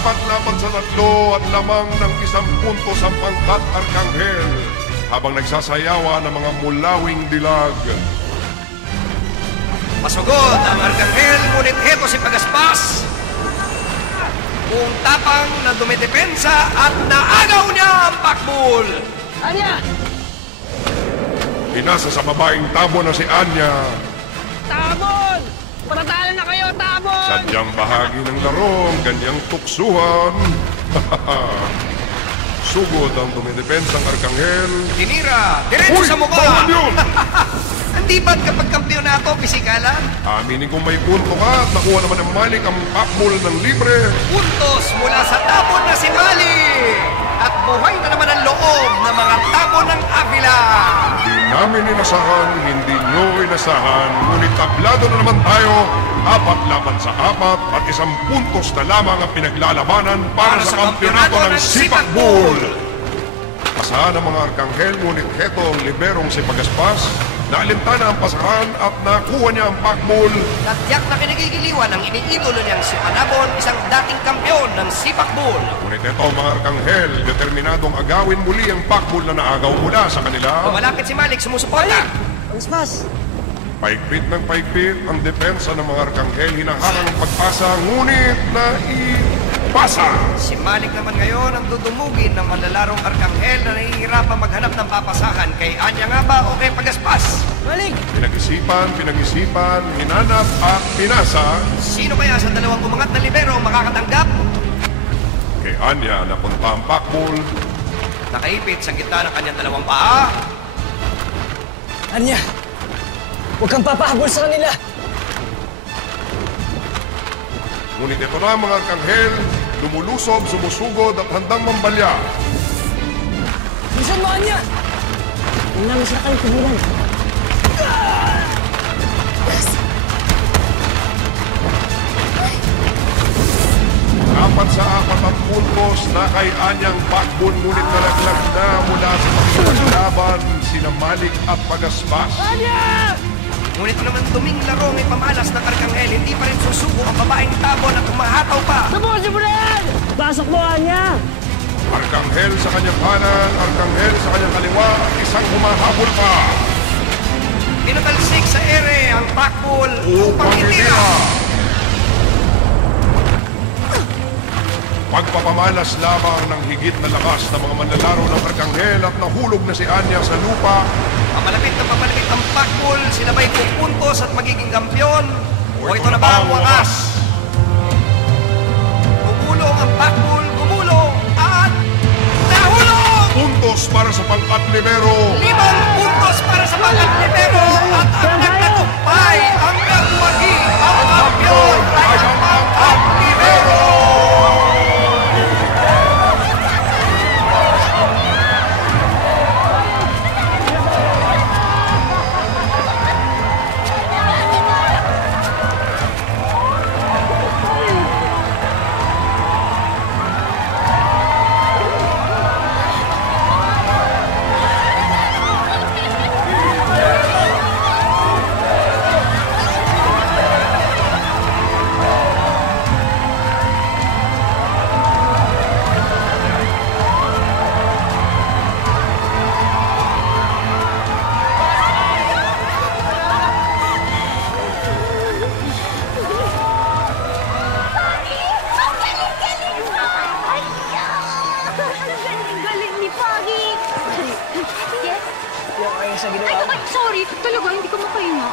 4-3 at lamang ng 1 puntos ang pangkat Arkanghel habang nagsasayawa ng mga mulawing dilag. Masugod ang Arkanghel, ngunit heto si Pagaspas. Kung tapang na dumidepensa at naagaw niya ang pakbul. Anya! Pinasa sa babaeng tabo na si Anya. Tabon! Patatalo na kayo, tabon! Sadyang bahagi ng laro ang ganyang tuksuhan. Sugod ang dumidepensang Arkanghel. Tinira, diretso sa mukha. Bawal yun! Hindi ba't kapag kampyonato, pisikalan? Aminin kung may punto ka at nakuha naman ng Malik ang pakbul ng libre. Puntos mula sa tabon na si Mali. At buhay na naman ang loob ng mga tabon ng Avila. Hindi namin inasahan, hindi nyo inasahan, ngunit tablado na naman tayo, 4-4 at 1 puntos na lamang ang pinaglalabanan para sa kampyonato ng Sipakbul. Pasahan ang mga Arkanghel, ngunit heto ang liberong si Pagaspas. Naalintana ang pasahan at nakuha niya ang pakbul. Natyak na kinagigiliwan ang iniidolo niyang si Panabon, isang dating kampyon ng Sipakbul. Ngunit ito ang mga Arkanghel, determinadong agawin muli ang pakbul na naagaw mula sa kanila. Kumalapit si Malik, sumusuporta. Pagaspas! Paigpit ng paigpit ang depensa ng mga Arkanghel, hinaharang ang pagpasa, ngunit naipasa. Si Malik naman ngayon ang dudumugin ng malalarong Arkanghel na nahihirapan maghanap ng papasahan. Kay Anya nga ba o kay Pagaspas? Malik! Pinag-isipan, hinanap at pinasa. Sino kaya sa dalawang umangat na libero ang makakatanggap? Kay Anya napunta ang pakbul. Nakaipit sa gitna ng kanyang dalawang paa. Anya! Huwag kang papahabol sa kanila! Ngunit ito na ang mga Arkanghel, lumulusob, sumusugod at handang mambalya. Bilisan mo, Anya! Huwag namin sila kayong pigilan. 4-4 at puntos na kay Anyang pakbul, ngunit nalaglag na mula sa pagkakalaban sina Malik at Pagaspas. Anya! Ngunit naman duming laro may pamalas ng Arkanghel, hindi pa rin susuko ang babaeng tabon at humahataw pa. Tapusin mo na yan! Pasok mo, Anya! Arkanghel sa kanyang kanan, Arkanghel sa kanyang kaliwa, at isang humahabol pa. Pinatalsik sa ere ang pakbul upang itira. Pagpapamalas lamang ng higit na lakas ng mga manlalaro ng Arkanghel at nahulog na si Anya sa lupa. Papalapit ang pakbul, sinabay kong puntos at magiging kampyon. O ito na ba ang wakas? Gumulong ang pakbul, gumulong at nahulog! Puntos para sa pangkat libero. 5 puntos para sa pangkat libero at ang nagtagumpay ang nagwagi ang kampyon ay ang pangkat libero! Sorry, talaga hindi ko makahinga.